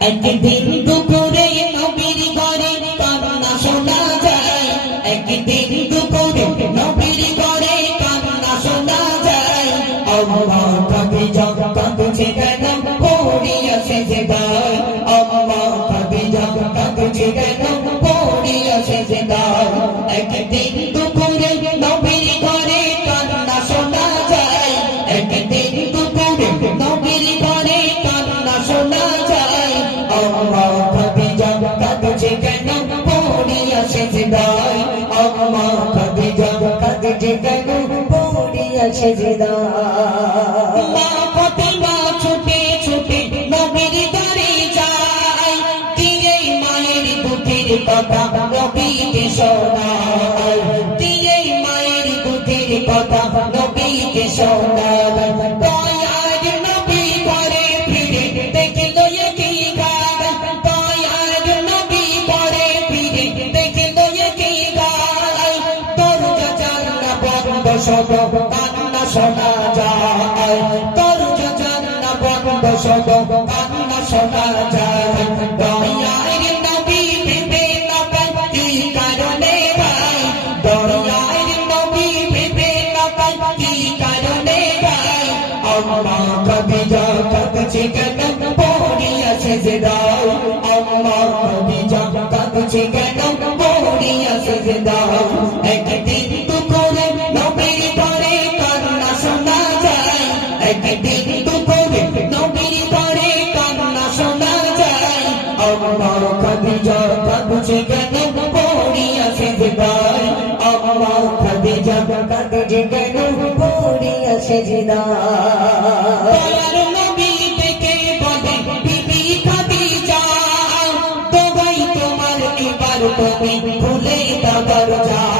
একদিন দুপুরে নবীর সেজদায় মা ছুটে ছুটে নবীর দ্বারে যায়। দিয়ে মায়ের দুধের কথা নবীকে শোনায়। দিয়ে মায়ের দুধের কথা নবীকে শোনায়। সব শোনা যায়। দরজা জানলা বন্ধ সব কান্না শোনা যায়। দয়ার নবী ভেবে না পাই কি কারণে ভাই। দয়ার নবী ভেবে না পাই কি কারণে ভাই। আল্লাহ কবি জগৎ কেন পড়িয়া সেজদাও আল্লাহ কবি জগৎ কেন পড়িয়া খাদিজা তোমার এবার তুমি ভুলে দাবার যা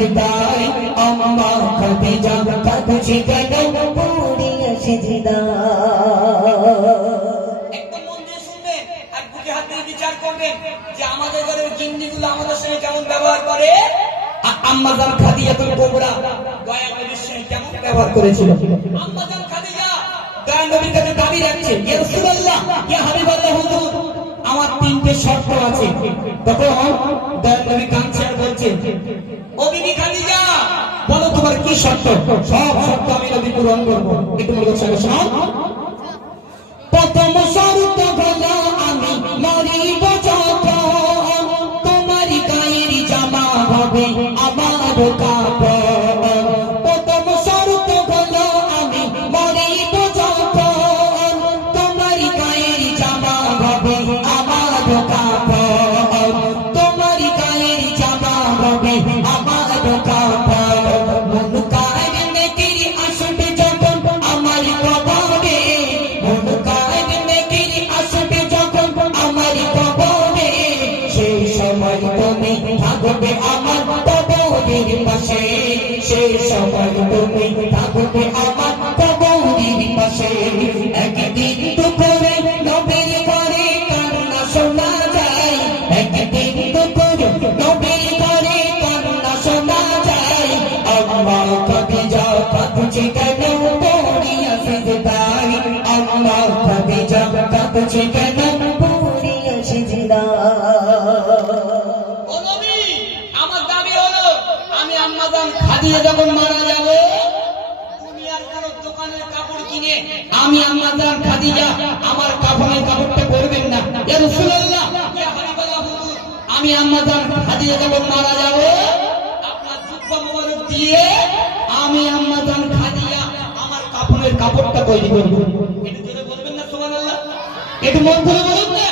সেজদায় আম্মা খাদিজা কাঁদছে কেন? পড়িয়া সেজদায় বিচার করবেন যে আমাদের ঘরের গিন্নিগুলো আমাদের সঙ্গে কেমন ব্যবহার করে? আম্মাজান খাদিজাতুল কুবরা দয়া নবীর সঙ্গে কেমন ব্যবহার করেছিল? আম্মাজান খাদিজা দয়া নবীর কাছে দাবি রাখছে, ইয়া রাসূলুল্লাহ, ইয়া হাবিবাল্লাহ, হুজুর, আমার তিনটে শর্ত আছে। তখন দয়া নবী কাঁদছে বলছে বলো তোমার কি শর্ত সব শর্ত আমি নবী পূরণ করব। একটু মনোযোগ সঙ্গে প্রথম শর্ত হলো আমি, মরিব যখন জামা হবে, আমার সেই সময় আমার যখন মারা আমি আম্মাজান খাদিজা আমার কাফনের কাপড়টা পরবেন না। আমি আম্মাজান খাদিজা যখন মারা যাবে, আপনার দিয়ে আমি আম্মাজান খাদিজা আমার কাফনের কাপড়টা এটা বলবেন না একটু মন খুলে বলুন না।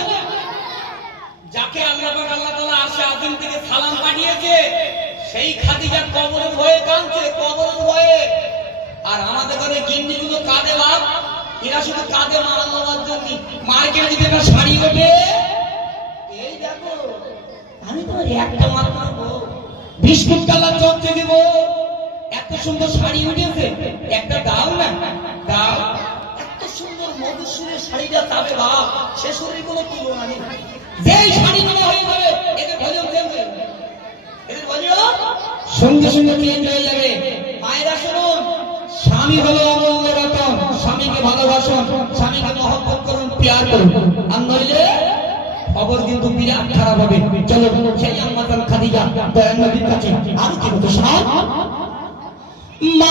এরা শুধু মাল জন্য? মার্কেট শাড়ি এই দেখো, আমি একটা। বিস্কুট কালার দিব। এত সুন্দর শাড়ি উঠেছে। একটা দাও না। দাও। এত সুন্দর মধুসূরের শাড়িটা তাবে বাপ সে শরীর কোনো তুলনা যেই শাড়িগুলো হয়ে যাবে, এদের ভলিউম চেঞ্জ এদের সঙ্গে সঙ্গে চেঞ্জ হয়ে যাবে। মায়েরা শুনুন, স্বামী হলো রতন স্বামীকে ভালোবাসুন, স্বামীকে মহব্বত করুন, প্যার করুন। আর নইলে খবর কিন্তু বিরাট খারাপ হবে। চলো, সেই আম্মাজান খাদিজা দয়াল নবীর কাছে। আর কি হতো সাহেব? মা